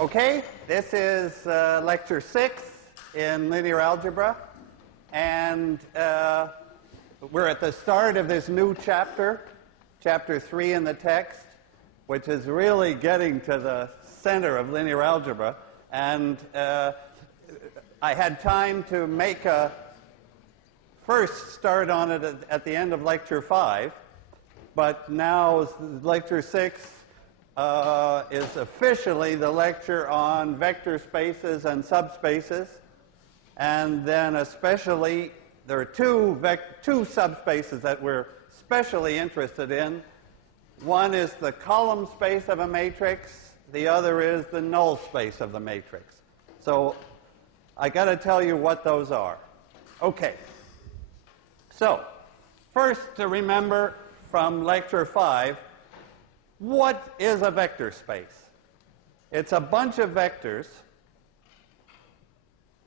Okay, this is lecture 6 in linear algebra, and we're at the start of this new chapter, chapter 3 in the text, which is really getting to the center of linear algebra. And I had time to make a first start on it at the end of lecture 5, but now lecture 6 is officially the lecture on vector spaces and subspaces, and then especially there are two subspaces that we're especially interested in. One is the column space of a matrix, the other is the null space of the matrix. So I got to tell you what those are. Okay. So first, to remember from lecture 5, what is a vector space? It's a bunch of vectors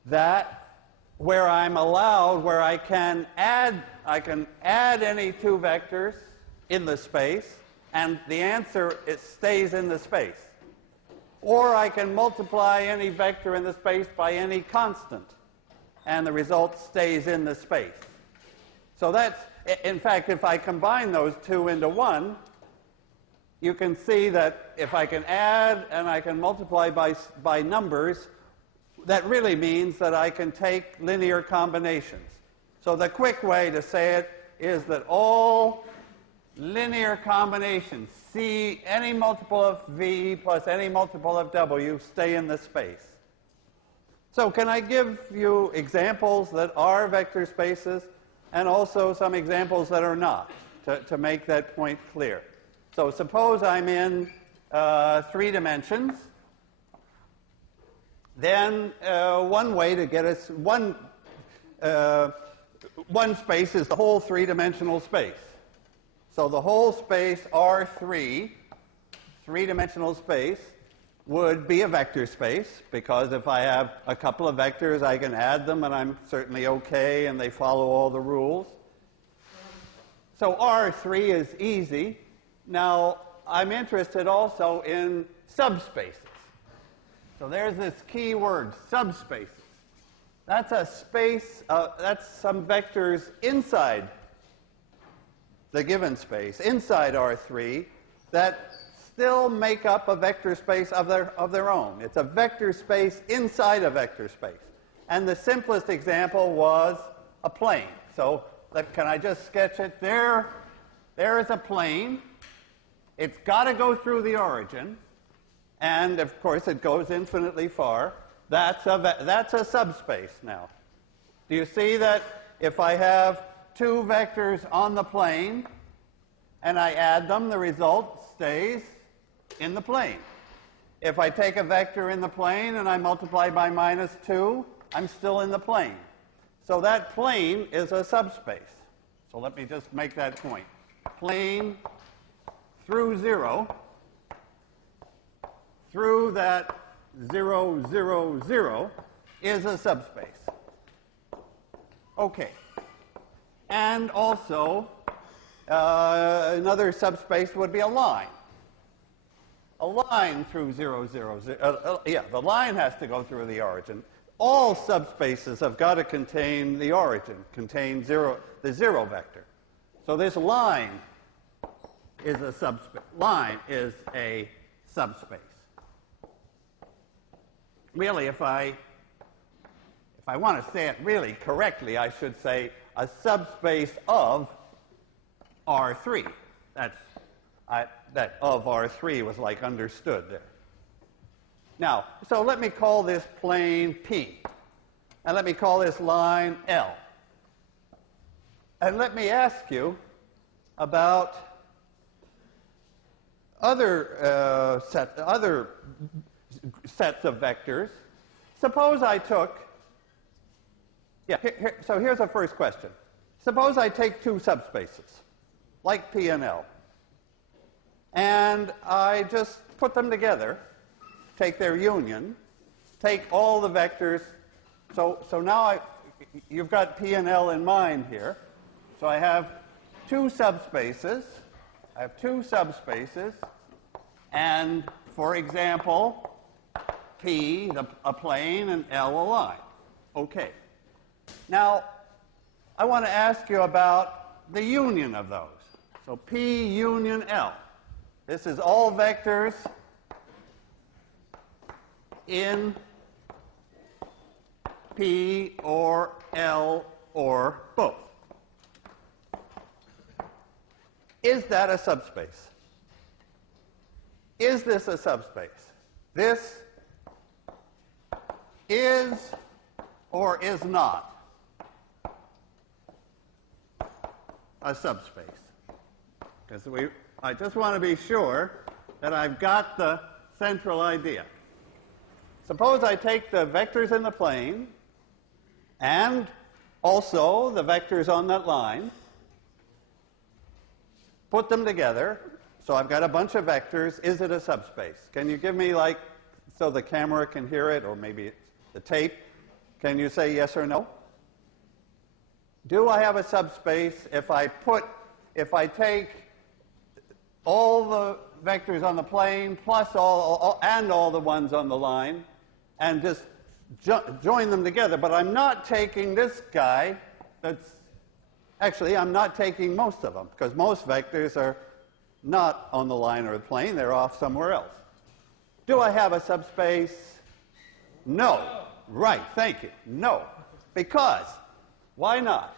that where I'm allowed, where I can add any two vectors in the space, and the answer stays in the space. Or I can multiply any vector in the space by any constant, and the result stays in the space. So that's, in fact, if I combine those two into one, you can see that if I can add and I can multiply by numbers, that really means that I can take linear combinations. So the quick way to say it is that all linear combinations, C, any multiple of V plus any multiple of W, stay in the space. So can I give you examples that are vector spaces and also some examples that are not, to make that point clear? So suppose I'm in 3 dimensions. Then one way to get us one space is the whole 3-dimensional space. So the whole space R3, 3-dimensional space, would be a vector space, because if I have a couple of vectors, I can add them, and I'm certainly okay, and they follow all the rules. So R3 is easy. Now, I'm interested also in subspaces. So there's this key word, subspaces. That's a space, that's some vectors inside the given space, inside R3, that still make up a vector space of their own. It's a vector space inside a vector space. And the simplest example was a plane. So can I just sketch it? There is a plane. It's got to go through the origin, and of course it goes infinitely far. That's a subspace now. Do you see that if I have two vectors on the plane and I add them, the result stays in the plane? If I take a vector in the plane and I multiply by -2, I'm still in the plane. So that plane is a subspace. So let me just make that point. Plane through 0, through that 0, 0, 0, is a subspace. Okay. And also, another subspace would be a line. A line through 0, 0, 0. Yeah, the line has to go through the origin. All subspaces have got to contain the origin, contain the 0 vector. So this line is a subspace. Line is a subspace. Really, if I want to say it really correctly, I should say a subspace of R3. That of R3 was like understood there. Now, so let me call this plane P, and let me call this line L. And let me ask you about other sets of vectors. Suppose I took, so here's the first question. Suppose I take two subspaces, like P and L, and I just put them together, take their union, take all the vectors. So now you've got P and L in mind here. So I have two subspaces. And, for example, P a plane and L a line. Okay. Now, I want to ask you about the union of those. So P union L. This is all vectors in P or L or both. Is that a subspace? Is this a subspace? This is or is not a subspace. Because I just want to be sure that I've got the central idea. Suppose I take the vectors in the plane and also the vectors on that line, put them together, so I've got a bunch of vectors. Is it a subspace? Can you give me, like, so the camera can hear it, or maybe the tape? Can you say yes or no? Do I have a subspace if I take all the vectors on the plane plus all the ones on the line and just join them together? But I'm not taking this guy. Actually, I'm not taking most of them, because most vectors are not on the line or the plane. They're off somewhere else. Do I have a subspace? No. Right, thank you. No. Because. Why not?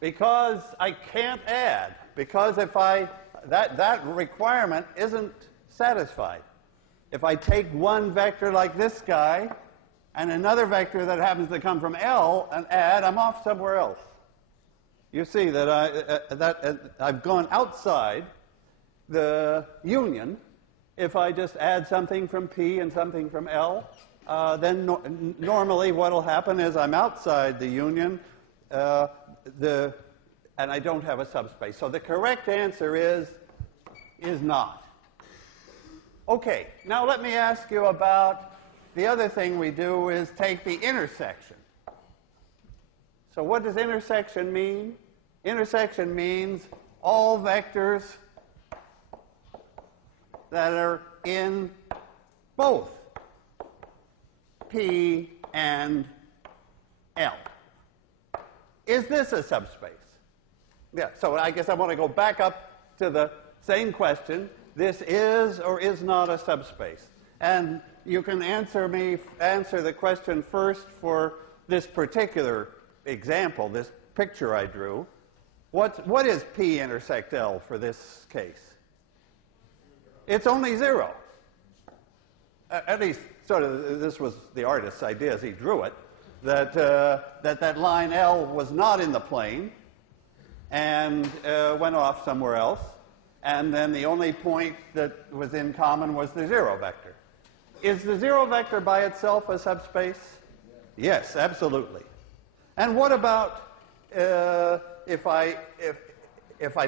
Because I can't add. Because if that requirement isn't satisfied. If I take one vector like this guy and another vector that happens to come from L and add, I'm off somewhere else. You see that I've gone outside the union. If I just add something from P and something from L, then normally what will happen is I'm outside the union, and I don't have a subspace. So the correct answer is not. Okay, now let me ask you about the other thing we do is take the intersection. So what does intersection mean? Intersection means all vectors that are in both P and L. Is this a subspace? Yeah, so I guess I want to go back up to the same question. This is or is not a subspace. And you can answer the question first for this particular example, this picture I drew. What is P intersect L for this case? It's only 0. At least, sort of, this was the artist's idea as he drew it, that line L was not in the plane and went off somewhere else, and then the only point that was in common was the 0 vector. Is the 0 vector by itself a subspace? Yes, absolutely. And what about if I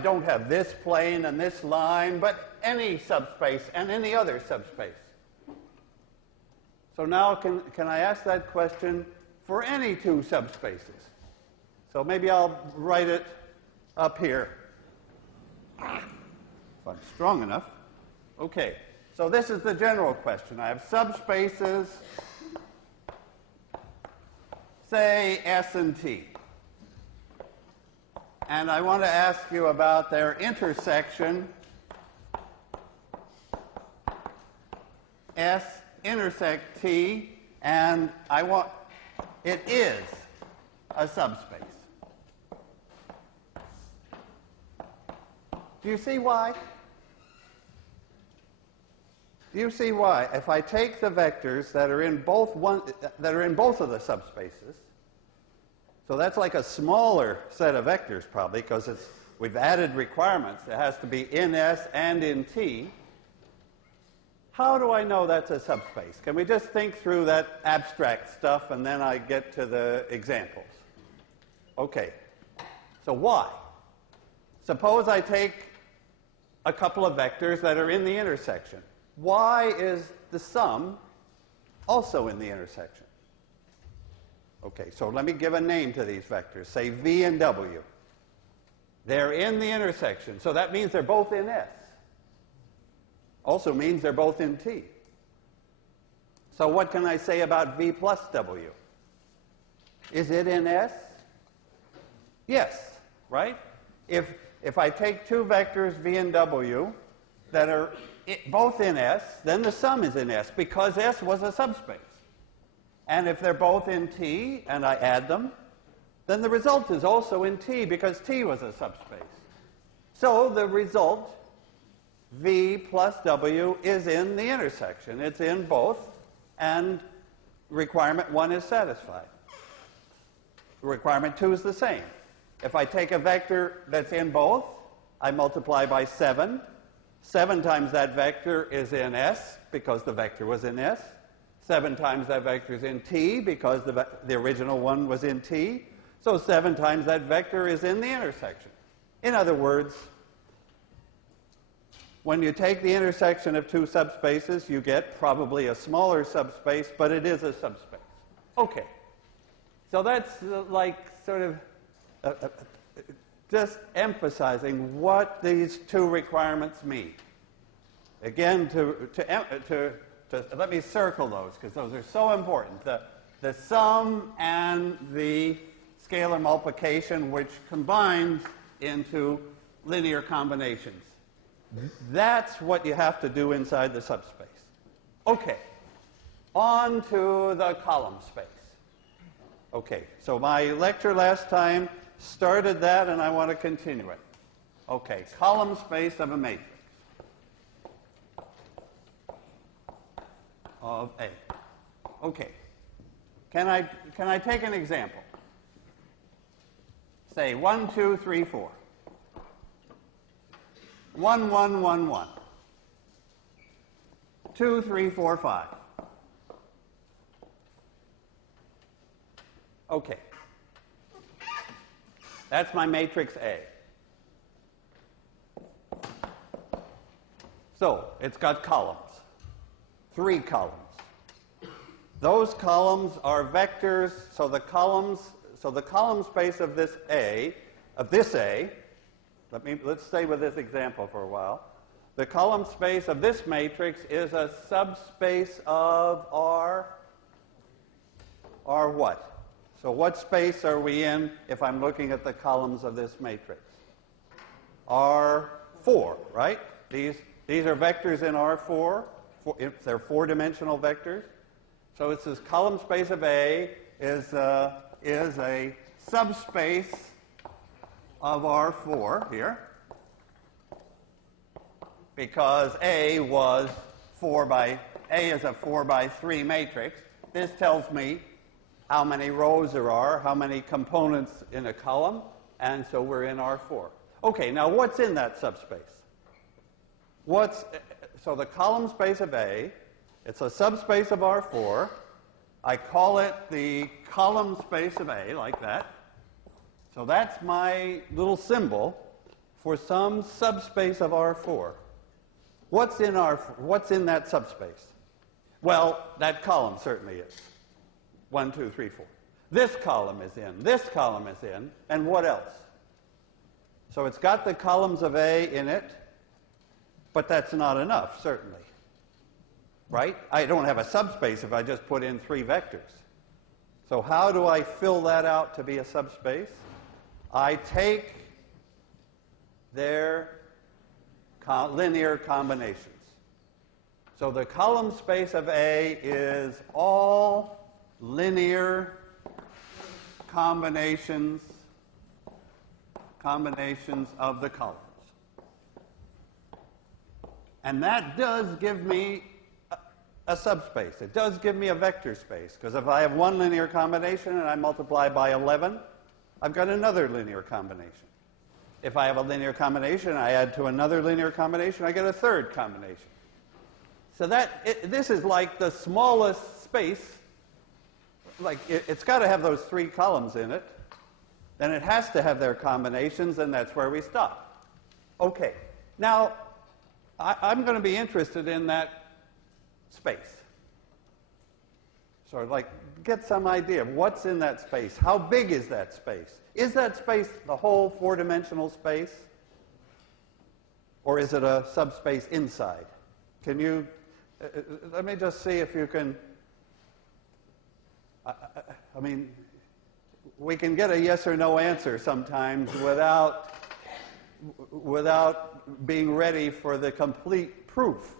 don't have this plane and this line, but any subspace and any other subspace? So now can I ask that question for any two subspaces? So maybe I'll write it up here. If I'm strong enough. Okay, so this is the general question. I have subspaces, say S and T. And I want to ask you about their intersection, S intersect T, and it is a subspace. Do you see why? Do you see why? If I take the vectors that are in both of the subspaces, so that's like a smaller set of vectors probably, because we've added requirements. It has to be in S and in T. How do I know that's a subspace? Can we just think through that abstract stuff and then I get to the examples? Okay. So why? Suppose I take a couple of vectors that are in the intersection. Why is the sum also in the intersection? Okay, so let me give a name to these vectors. Say V and W. They're in the intersection, so that means they're both in S. Also means they're both in T. So what can I say about V plus W? Is it in S? Yes, right? If I take two vectors V and W that are both in S, then the sum is in S because S was a subspace. And if they're both in T and I add them, then the result is also in T because T was a subspace. So the result, V plus W, is in the intersection. It's in both, and requirement 1 is satisfied. Requirement 2 is the same. If I take a vector that's in both, I multiply by 7. 7 times that vector is in S because the vector was in S. 7 times that vector is in T because the original one was in T. So 7 times that vector is in the intersection. In other words, when you take the intersection of two subspaces, you get probably a smaller subspace, but it is a subspace. Okay. So that's like sort of just emphasizing what these two requirements mean. Again, let me circle those because those are so important. The sum and the scalar multiplication, which combines into linear combinations. That's what you have to do inside the subspace. Okay, on to the column space. Okay, so my lecture last time started that, and I want to continue it. Okay, column space of a matrix of A. Okay, can I take an example? Say 1, 2, 3, 4. 1, 1, 1, 1. 2, 3, 4, 5. Okay. That's my matrix A. So it's got columns. 3 columns. Those columns are vectors, so the column space of this A, let's stay with this example for a while. The column space of this matrix is a subspace of R what? So what space are we in if I'm looking at the columns of this matrix? R4, right? These are vectors in R4. They're 4-dimensional vectors. So it's this column space of A is a subspace of R4 here, because A is a 4 by 3 matrix. This tells me how many rows there are, how many components in a column, and so we're in R4. Okay, now what's in that subspace? So the column space of A, it's a subspace of R4. I call it the column space of A, like that. So that's my little symbol for some subspace of R4. What's in that subspace? Well, that column certainly is. 1, 2, 3, 4. This column is in, this column is in, and what else? So it's got the columns of A in it, but that's not enough, certainly. Right? I don't have a subspace if I just put in 3 vectors. So how do I fill that out to be a subspace? I take their linear combinations. So the column space of A is all linear combinations of the columns. And that does give me a subspace. It does give me a vector space, because if I have one linear combination and I multiply by 11, I've got another linear combination. If I have a linear combination, I add to another linear combination, I get a third combination. So this is like the smallest space. Like it's got to have those 3 columns in it. Then it has to have their combinations, and that's where we stop. Okay. Now, I'm going to be interested in that space. Sort of like get some idea of what's in that space. How big is that space? Is that space the whole 4-dimensional space? Or is it a subspace inside? Can you, let me just see if you can I mean, we can get a yes or no answer sometimes without being ready for the complete proof.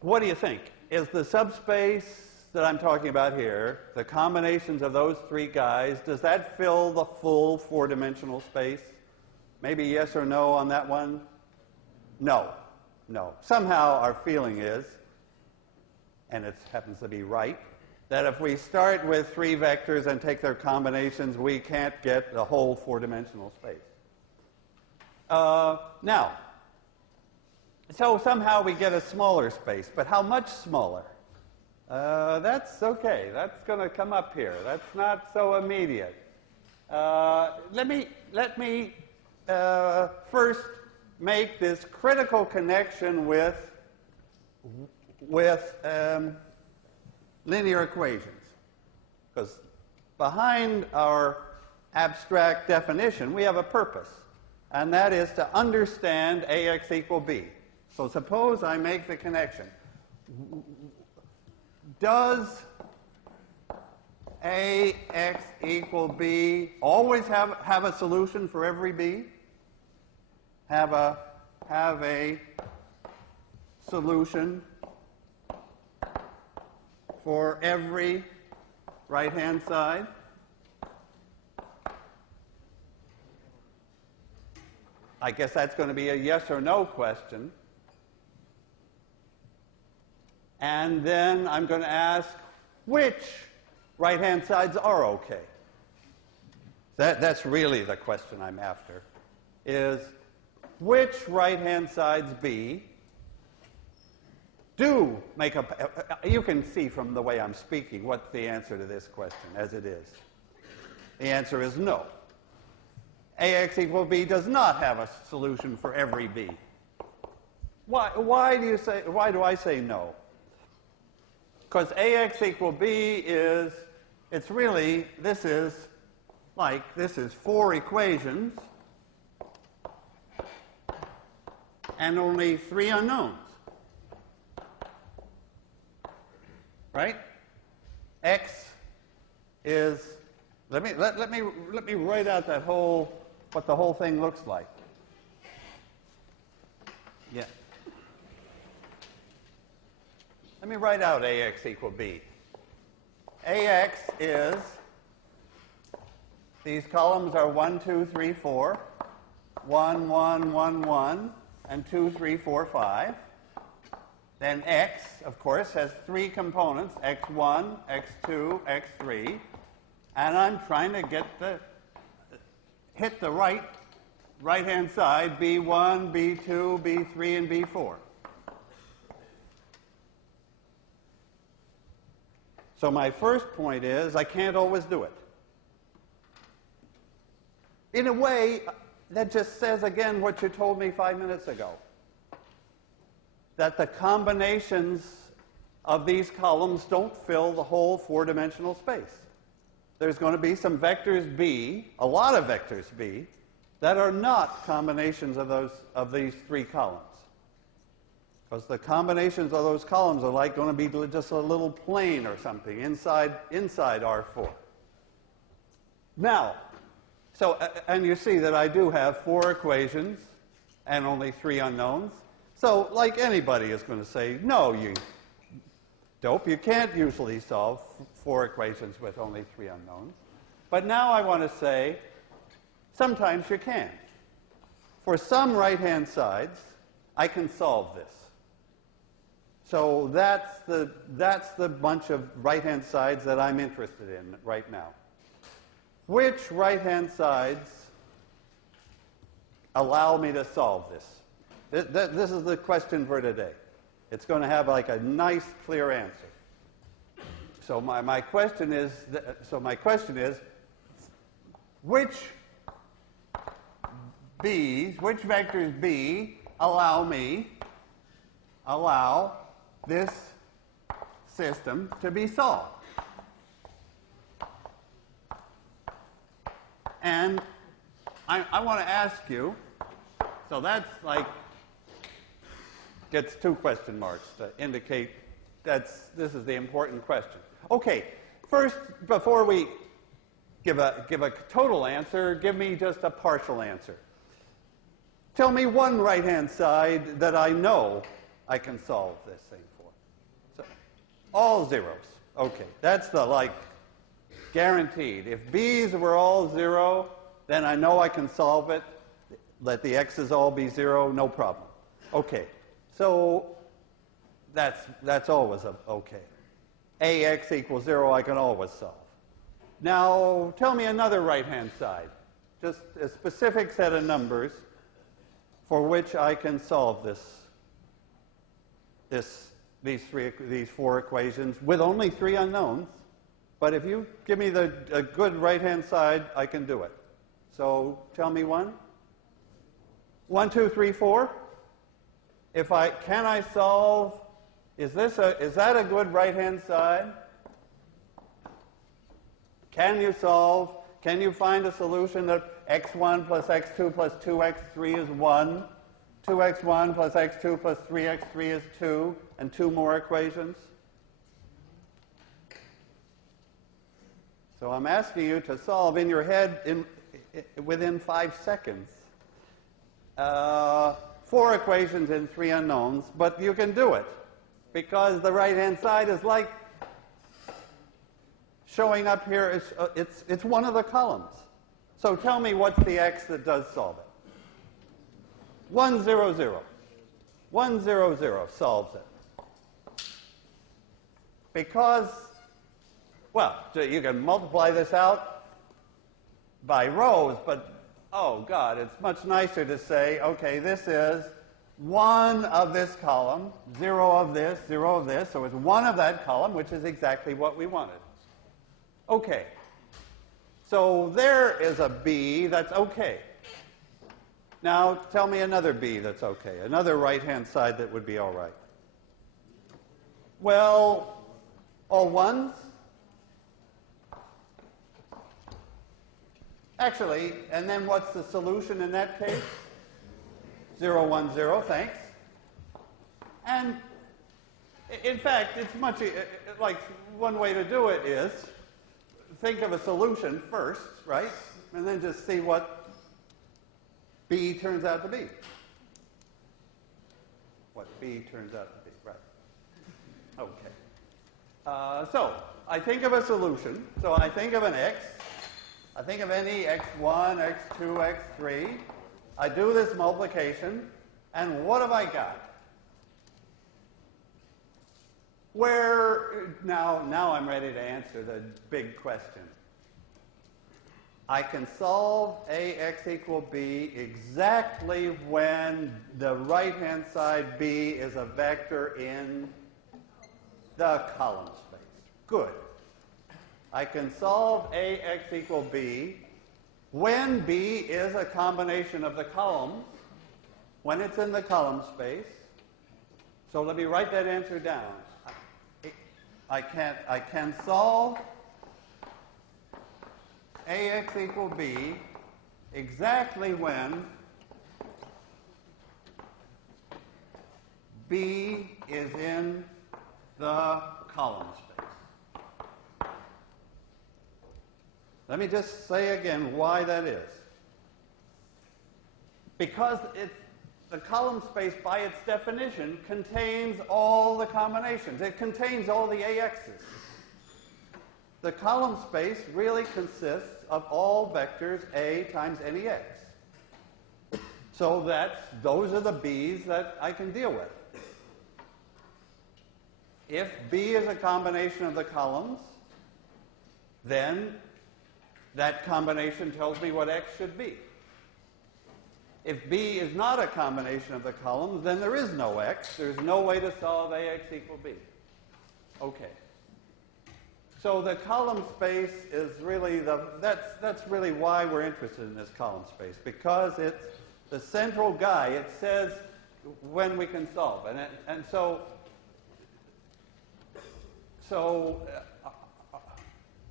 What do you think? Is the subspace that I'm talking about here, the combinations of those three guys, does that fill the full four-dimensional space? Maybe yes or no on that one? No. No. Somehow our feeling is, and it happens to be right, that if we start with three vectors and take their combinations, we can't get the whole four-dimensional space. Now, so somehow we get a smaller space, but how much smaller? That's okay. That's going to come up here. That's not so immediate. Let me first make this critical connection with linear equations, because behind our abstract definition we have a purpose, and that is to understand AX equal B. So suppose I make the connection. Does AX equal B always have a solution for every B? Have a solution for every right-hand side? I guess that's going to be a yes or no question. And then I'm going to ask which right-hand sides are okay. That's really the question I'm after, is which right-hand sides B do make up. You can see from the way I'm speaking what's the answer to this question as it is. The answer is no. AX equal B does not have a solution for every B. Why do I say no? Because AX equal B is, it's really, this is four equations and only three unknowns. Right? X is, let me write out that what the whole thing looks like. Yeah. Let me write out AX equal B. AX is, these columns are 1, 2, 3, 4, 1, 1, 1, 1, and 2, 3, 4, 5. Then X, of course, has three components, X1, X2, X3, and I'm trying to hit the right-hand side, B1, B2, B3, and B4. So my first point is I can't always do it. In a way, that just says again what you told me 5 minutes ago, that the combinations of these columns don't fill the whole four-dimensional space. There's going to be some vectors B, a lot of vectors B, that are not combinations of these three columns. Because the combinations of those columns are like going to be just a little plane or something inside R4. Now, and you see that I do have four equations and only three unknowns. So, like anybody is going to say, no, you dope, you can't usually solve four equations with only three unknowns. But now I want to say, sometimes you can. For some right-hand sides, I can solve this. So that's the bunch of right-hand sides that I'm interested in right now. Which right-hand sides allow me to solve this? This is the question for today. It's going to have like a nice, clear answer. So my question is, which vectors B allow this system to be solved? And I want to ask you, so that's like, gets two question marks to indicate this is the important question. Okay, first, before we give a total answer, give me just a partial answer. Tell me one right-hand side that I know I can solve this thing for. So, all zeros. Okay, that's the guaranteed. If b's were all 0, then I know I can solve it. Let the x's all be 0, no problem. Okay, so that's always okay. Ax equals 0 I can always solve. Now, tell me another right-hand side. Just a specific set of numbers for which I can solve these 4 equations with only 3 unknowns. But if you give me a good right-hand side, I can do it. So tell me one. 1, 2, 3, 4. Can I solve? Is that a good right-hand side? Can you solve? Can you find a solution that x1 plus x2 plus 2x3 is 1, 2x1 plus x2 plus 3x3 is 2, and 2 more equations? So I'm asking you to solve in your head within 5 seconds 4 equations in 3 unknowns, but you can do it because the right-hand side is like showing up here. It's one of the columns. So tell me what's the x that does solve it. 1, 0, 0. 1, 0, 0 solves it. Because, well, you can multiply this out by rows, but oh, God, it's much nicer to say, okay, this is 1 of this column, 0 of this, 0 of this. So it's 1 of that column, which is exactly what we wanted. Okay. So there is a b that's okay. Now tell me another b that's okay, another right-hand side that would be all right. Well, all ones? Actually, and then what's the solution in that case? 0, 1, 0, thanks. And in fact, it's much like one way to do it is think of a solution first, right? And then just see what b turns out to be. What b turns out to be, right? Okay. So I think of a solution. So I think of an x. I think of any x1, x2, x3. I do this multiplication, and what have I got? Now I'm ready to answer the big question. I can solve ax equal b exactly when the right-hand side b is a vector in the column space. Good. I can solve ax equal b when b is a combination of the columns, when it's in the column space. So let me write that answer down. I can solve ax equal b exactly when b is in the column space. Let me just say again why that is. Because the column space, by its definition, contains all the combinations. It contains all the AXs. The column space really consists of all vectors A times any X. So those are the B's that I can deal with. If B is a combination of the columns, then that combination tells me what X should be. If B is not a combination of the columns, then there is no X. There's no way to solve AX equal B. Okay. So the column space is really that's really why we're interested in this column space, because it's the central guy. It says when we can solve, and so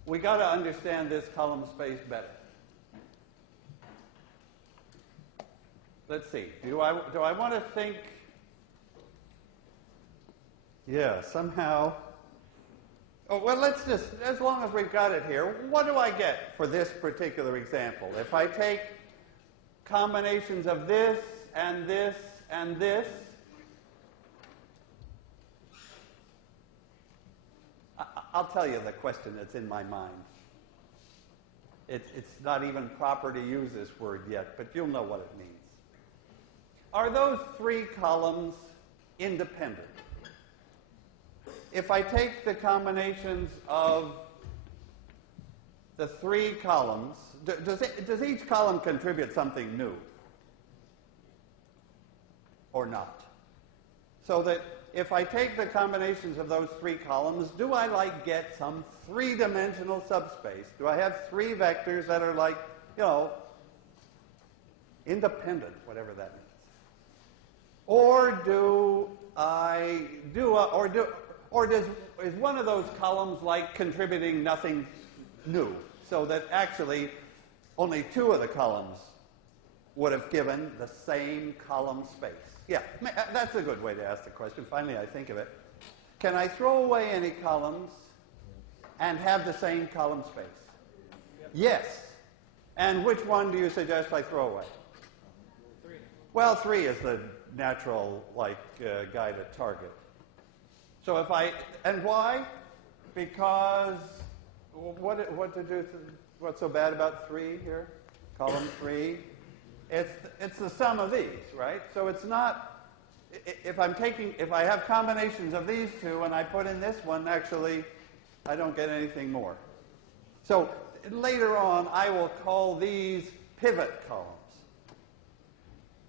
we got to understand this column space better. Let's see. Do I want to think? Yeah, somehow. Oh, well, let's just, as long as we've got it here, what do I get for this particular example? If I take combinations of this and this and this, I'll tell you the question that's in my mind. It's not even proper to use this word yet, but you'll know what it means. Are those three columns independent? If I take the combinations of the three columns, does each column contribute something new? Or not? So that if I take the combinations of those three columns, do I get some three-dimensional subspace? Do I have three vectors that are independent, whatever that means? Or is one of those columns contributing nothing new, so that actually only two of the columns would have given the same column space? Yeah, that's a good way to ask the question. Finally, I think of it. Can I throw away any columns and have the same column space? Yep. Yes. And which one do you suggest I throw away? 3. Well, 3 is the natural guy to target. So if I, and why? Because what's so bad about 3 here? Column 3. It's the sum of these, right? So it's not, if I have combinations of these two and I put in this one, actually, I don't get anything more. So later on, I will call these pivot columns.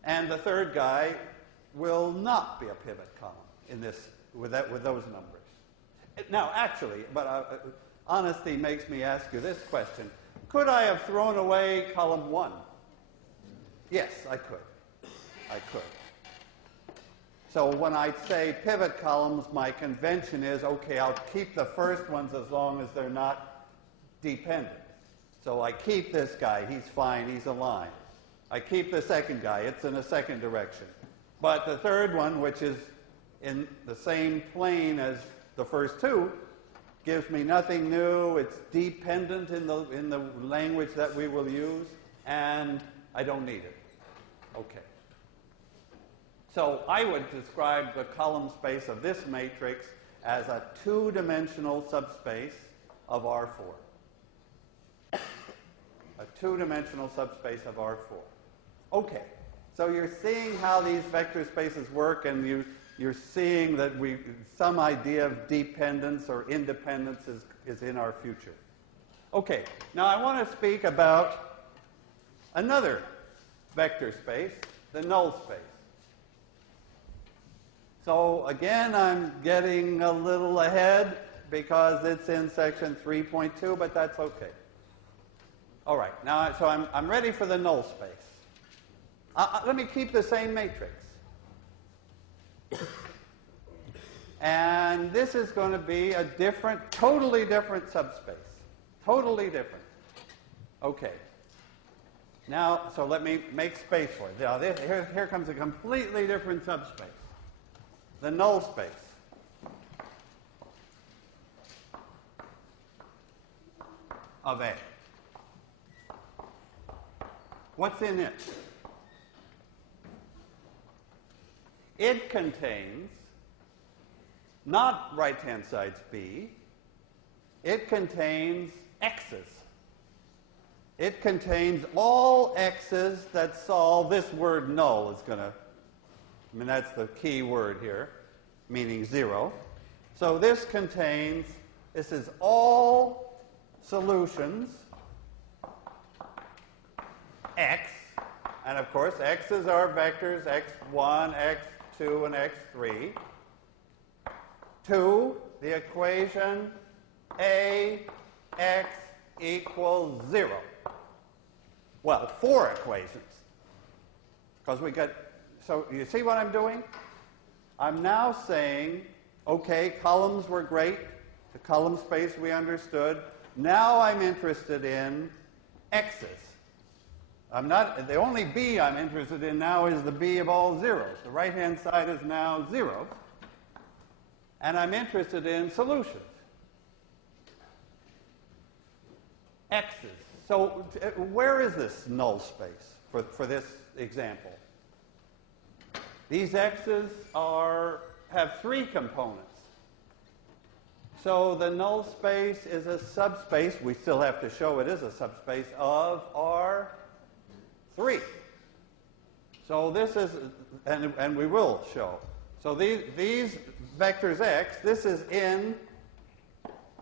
And the third guy will not be a pivot column in this, with those numbers. Now, actually, but honesty makes me ask you this question. Could I have thrown away column 1? Yes, I could. I could. So when I say pivot columns, my convention is, okay, I'll keep the first ones as long as they're not dependent. So I keep this guy. He's fine. He's a line. I keep the second guy. It's in a second direction. But the third one, which is in the same plane as the first two, gives me nothing new. It's dependent in the language that we will use, and I don't need it. Okay. So I would describe the column space of this matrix as a two-dimensional subspace of R4. A two-dimensional subspace of R4. Okay. So you're seeing how these vector spaces work, and you're seeing that some idea of dependence or independence is in our future. Okay. Now I want to speak about another vector space, the null space. So again, I'm getting a little ahead because it's in section 3.2, but that's okay. All right, now so I'm ready for the null space. Let me keep the same matrix. And this is going to be a totally different subspace. Totally different. Okay. Now, so let me make space for it. Now, here comes a completely different subspace. The null space. Of A. What's in it? It contains not right-hand sides B. It contains x's. It contains all x's that solve this word null is going to, that's the key word here, meaning 0. So this is all solutions x, and of course x's are vectors x1, x2, and x3, to the equation ax equals 0. Well, 4 equations. Because so you see what I'm doing? I'm now saying, okay, columns were great. The column space we understood. Now I'm interested in x's. The only b I'm interested in now is the b of all zeros. The right-hand side is now 0. and I'm interested in solutions. X's. So where is this null space for this example? These X's have 3 components. So the null space is a subspace. We still have to show it is a subspace of R3. So this is, and we will show. So these vectors X, this is in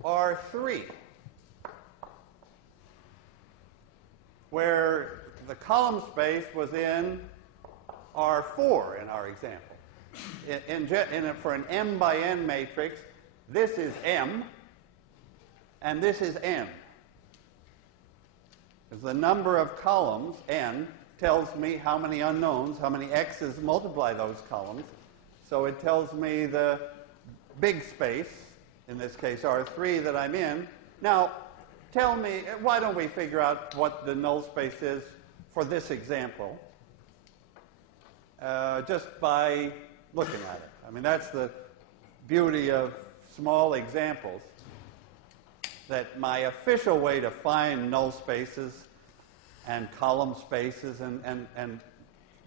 R3, where the column space was in R4 in our example. For an m by n matrix, this is m, and this is n. Because the number of columns, n, tells me how many unknowns, how many x's multiply those columns. So it tells me the big space, in this case R3, that I'm in. Now, tell me, why don't we figure out what the null space is for this example? Just by looking at it. I mean, that's the beauty of small examples, that my official way to find null spaces and column spaces and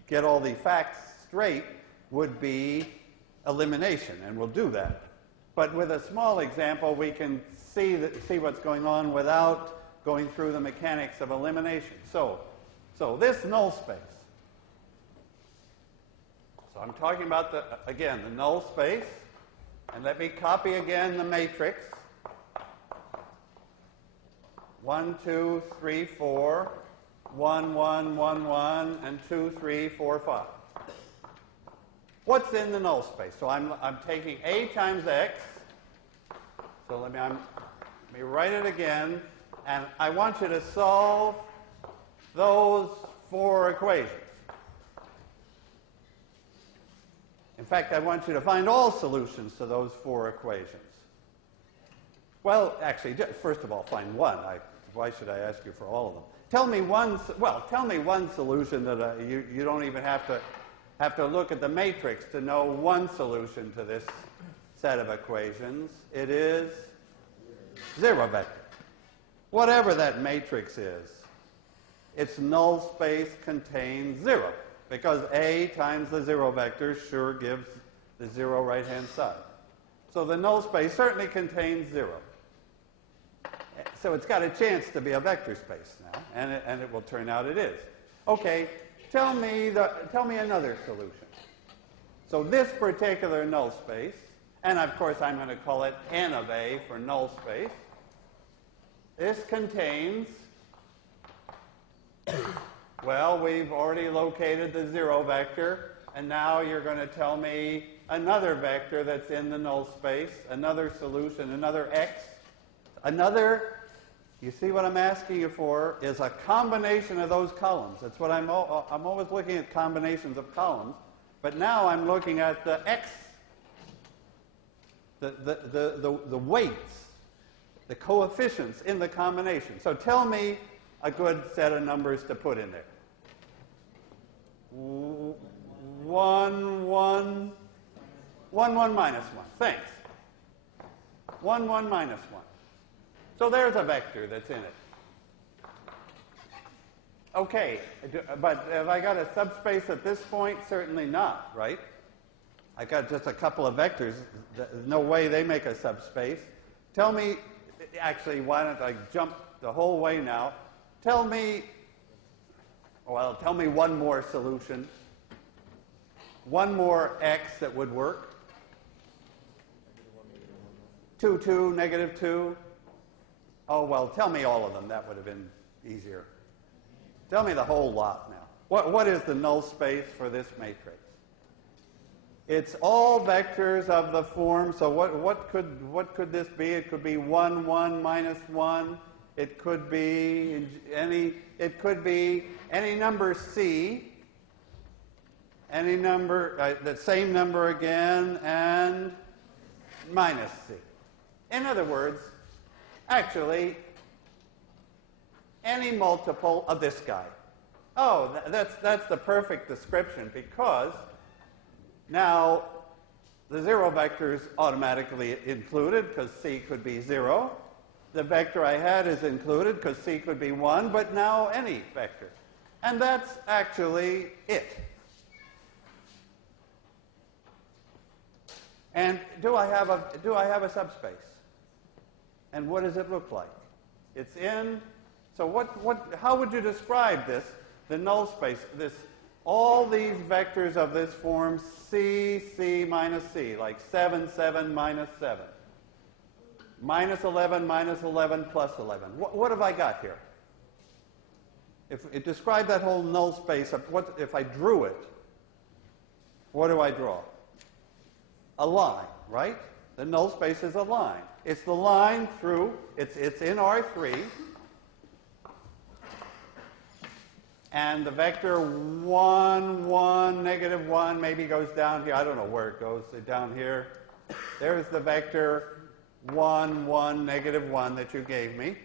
get all the facts straight would be elimination, and we'll do that. But with a small example, we can see what's going on without going through the mechanics of elimination. So this null space. So I'm talking about, again, the null space. And let me copy again the matrix. 1, 2, 3, 4, 1, 1, 1, 1, and 2, 3, 4, 5. What's in the null space? So I'm taking A times X. So let me write it again. And I want you to solve those 4 equations. In fact, I want you to find all solutions to those 4 equations. Well, actually, first of all, find one. Why should I ask you for all of them? Tell me one solution that you don't even have to look at the matrix to know one solution to this set of equations. It is 0 vector. Whatever that matrix is, its null space contains 0. Because A times the 0 vector sure gives the 0 right-hand side. So the null space certainly contains 0. So it's got a chance to be a vector space now, and it will turn out it is. Okay, tell me another solution. So this particular null space, and of course I'm going to call it n of A for null space, this contains, well, we've already located the 0 vector, and now you're going to tell me another vector that's in the null space, another solution, another x. You see what I'm asking you for is a combination of those columns. That's what I'm always looking at, combinations of columns. But now I'm looking at the x, the weights, the coefficients in the combination. So tell me a good set of numbers to put in there. 1, 1, 1, 1 minus 1. Thanks. 1, 1 minus 1. So there's a vector that's in it. Okay, but have I got a subspace at this point? Certainly not, right? I got just a couple of vectors. There's no way they make a subspace. Tell me, actually, why don't I jump the whole way now? Tell me one more solution. One more x that would work. 2, 2, negative 2. Oh, well, tell me all of them. That would have been easier. Tell me the whole lot now. What is the null space for this matrix? It's all vectors of the form. So what could this be? It could be 1, 1 minus 1. It could be any number c, any number, the same number again, and minus c. In other words, actually, any multiple of this guy. Oh, that's the perfect description, because now The 0 vector is automatically included because C could be 0. The vector I had is included because C could be 1, but now any vector. And that's actually it. And do I have a subspace? And what does it look like? It's in. So how would you describe this? The null space. All these vectors of this form, C minus C, like 7, 7, minus 7. Minus 11, minus 11, plus 11. What have I got here? Describe that whole null space. If I drew it, what do I draw? A line, right? The null space is a line. It's the line through, it's in R3, and the vector 1, 1, negative 1 maybe goes down here. I don't know where it goes, down here. There's the vector 1, 1, negative 1 that you gave me.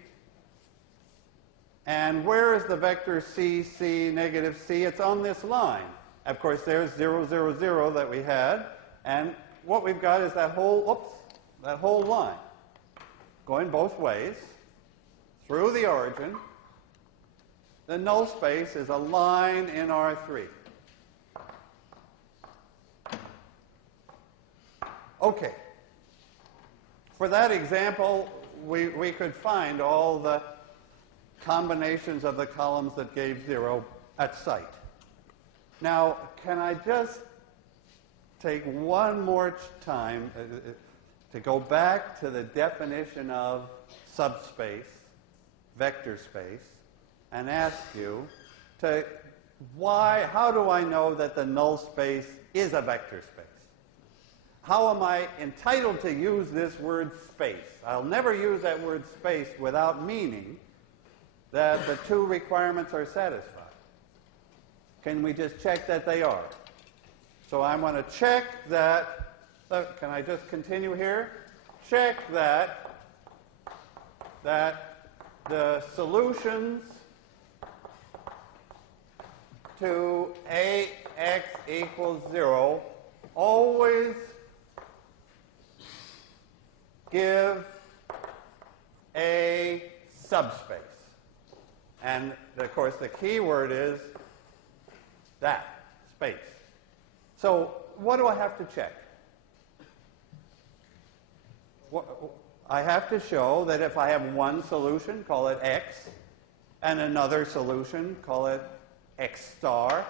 And where is the vector C, C, negative C? It's on this line. Of course, there's 0, 0, 0 that we had. And what we've got is that whole line going both ways through the origin. The null space is a line in R3. Okay. For that example, we could find all the combinations of the columns that gave 0 at sight. Now, can I just take one more time to go back to the definition of subspace, vector space, and ask you how do I know that the null space is a vector space? How am I entitled to use this word space? I'll never use that word space without meaning that the two requirements are satisfied. Can we just check that they are? So I want to check that, can I just continue here? Check that the solutions to AX equals 0 always give a subspace. And, of course, the key word is that, space. So what do I have to check? I have to show that if I have one solution, call it X, and another solution, call it X star,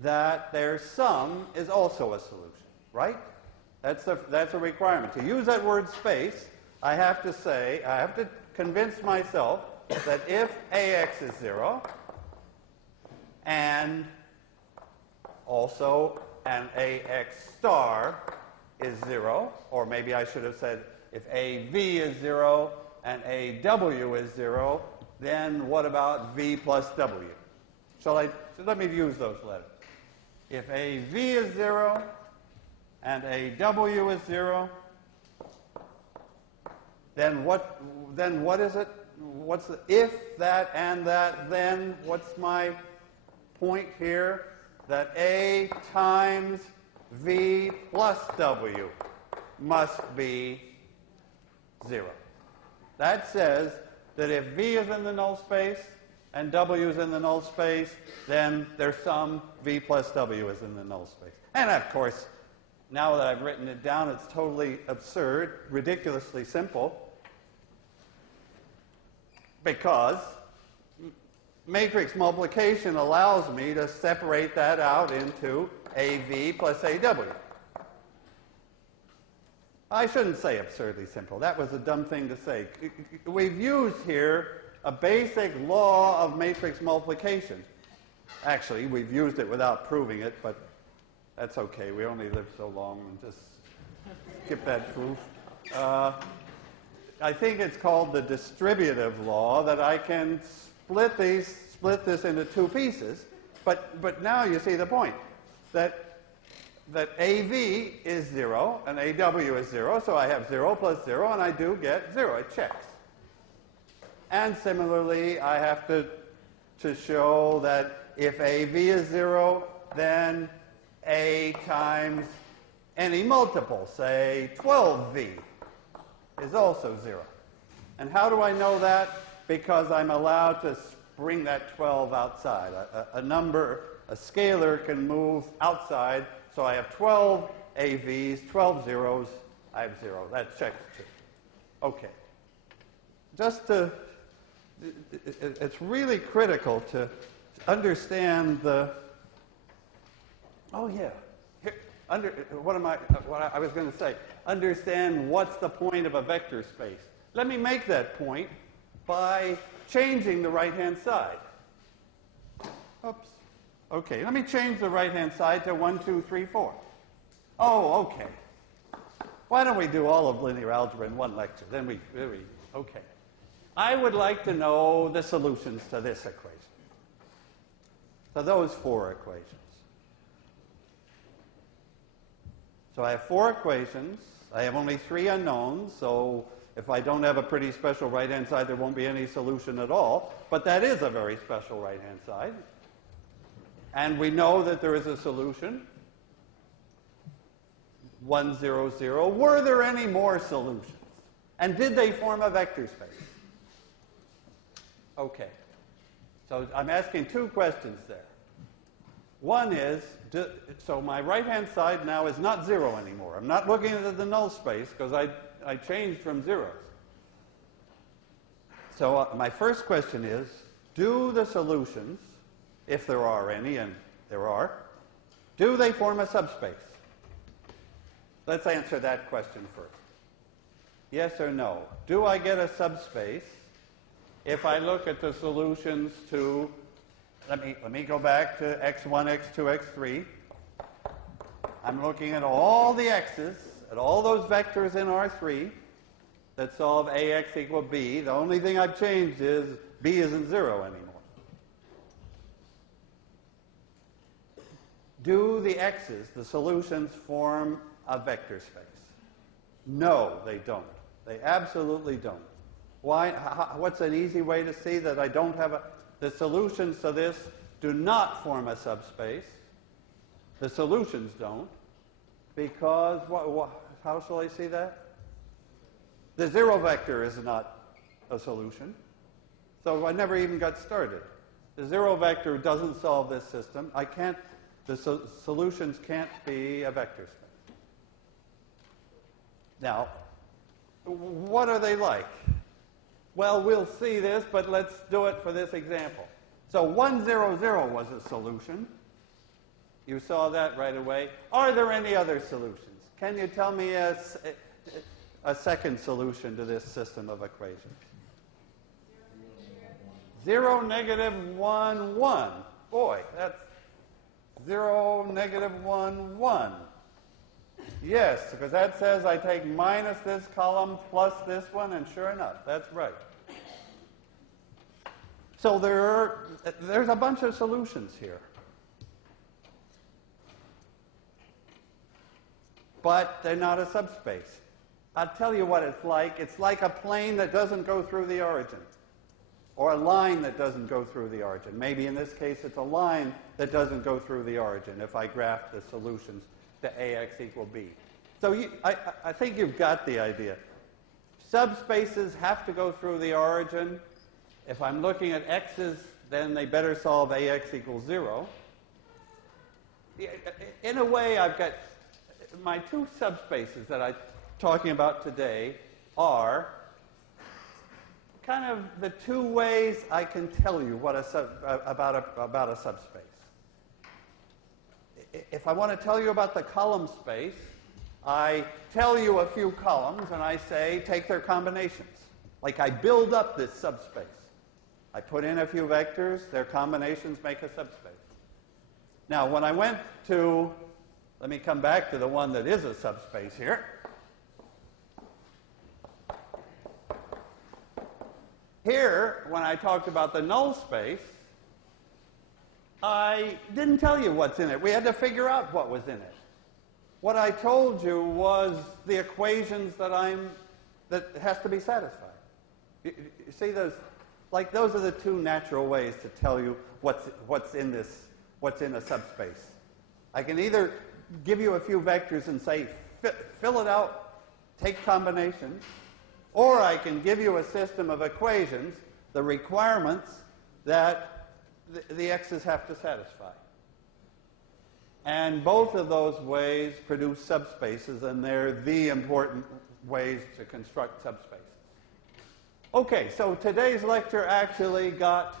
that their sum is also a solution, right? That's a requirement. To use that word space, I have to convince myself that if AX is 0, and also an AX star is 0, or maybe I should have said if AV is 0 and AW is 0, then what about V plus W? So let me use those letters. If AV is 0 and AW is 0, then what is it? What's the if, that, and that, then what's my point here? That A times V plus W must be 0. That says that if V is in the null space and W is in the null space, then their sum, V plus W, is in the null space. And of course, now that I've written it down, it's totally absurd, ridiculously simple, because matrix multiplication allows me to separate that out into AV plus AW. I shouldn't say absurdly simple. That was a dumb thing to say. We've used here a basic law of matrix multiplication. Actually, we've used it without proving it, but that's okay. We only live so long, and just skip that proof. I think it's called the distributive law, that I can split this into two pieces. But now you see the point, that AV is 0 and AW is 0, so I have 0 plus 0, and I do get 0. It checks. And similarly, I have to show that if AV is 0, then A times any multiple, say 12v, is also 0. And how do I know that? Because I'm allowed to bring that 12 outside. A scalar can move outside, so I have 12 AVs, 12 zeros, I have 0. That checks too. Okay. It's really critical to understand the, oh yeah, here, what I was going to say, understand what's the point of a vector space. Let me make that point by changing the right-hand side. Oops. Okay, let me change the right-hand side to 1, 2, 3, 4. Oh, okay. Why don't we do all of linear algebra in one lecture? Okay. I would like to know the solutions to this equation. So those 4 equations. So I have 4 equations. I have only 3 unknowns, so if I don't have a pretty special right-hand side, there won't be any solution at all. But that is a very special right-hand side. And we know that there is a solution. 1, 0, 0. Were there any more solutions? And did they form a vector space? Okay. So I'm asking 2 questions there. One is, so my right-hand side now is not 0 anymore. I'm not looking at the null space because I changed from zeros. So my first question is, do the solutions, if there are any, and there are, do they form a subspace? Let's answer that question first. Yes or no? Do I get a subspace if I look at the solutions to, let me go back to x1, x2, x3. I'm looking at all the x's, at all those vectors in R3 that solve ax equal b. The only thing I've changed is b isn't 0 anymore. Do the x's, the solutions, form a vector space? No, they don't. They absolutely don't. Why? What's an easy way to see that I don't have the solutions to this do not form a subspace? The solutions don't. Because, how shall I see that? The 0 vector is not a solution. So I never even got started. The 0 vector doesn't solve this system. The solutions can't be a vector space. Now, what are they like? Well, we'll see this, but let's do it for this example. So 1, 0, 0 was a solution. You saw that right away. Are there any other solutions? Can you tell me a second solution to this system of equations? 0, negative 1, 1. Boy, that's 0, negative 1, 1. Yes, because that says I take minus this column plus this one, and sure enough, that's right. So there's a bunch of solutions here. But they're not a subspace. I'll tell you what it's like. It's like a plane that doesn't go through the origin, or a line that doesn't go through the origin. Maybe in this case it's a line that doesn't go through the origin if I graph the solutions to ax equal b. So I think you've got the idea. Subspaces have to go through the origin. If I'm looking at x's, then they better solve ax equals 0. In a way, I've got my 2 subspaces that I'm talking about today are kind of the 2 ways I can tell you what about a subspace. If I want to tell you about the column space, I tell you a few columns and I say take their combinations. Like I build up this subspace. I put in a few vectors, their combinations make a subspace. Now, when I went to, let me come back to the one that is a subspace here. Here, when I talked about the null space, I didn't tell you what's in it. We had to figure out what was in it. What I told you was the equations that has to be satisfied. You see those? Like those are the 2 natural ways to tell you what's in a subspace. I can either give you a few vectors and say, fill it out, take combinations. Or I can give you a system of equations, the requirements that the x's have to satisfy. And both of those ways produce subspaces, and they're the important ways to construct subspaces. Okay, so today's lecture actually got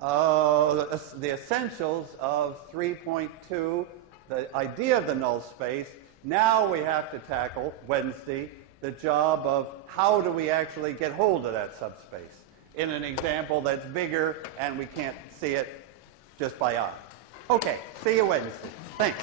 the essentials of 3.2, the idea of the null space. Now we have to tackle, Wednesday, the job of how do we actually get hold of that subspace in an example that's bigger and we can't see it just by eye. Okay, see you Wednesday. Thanks.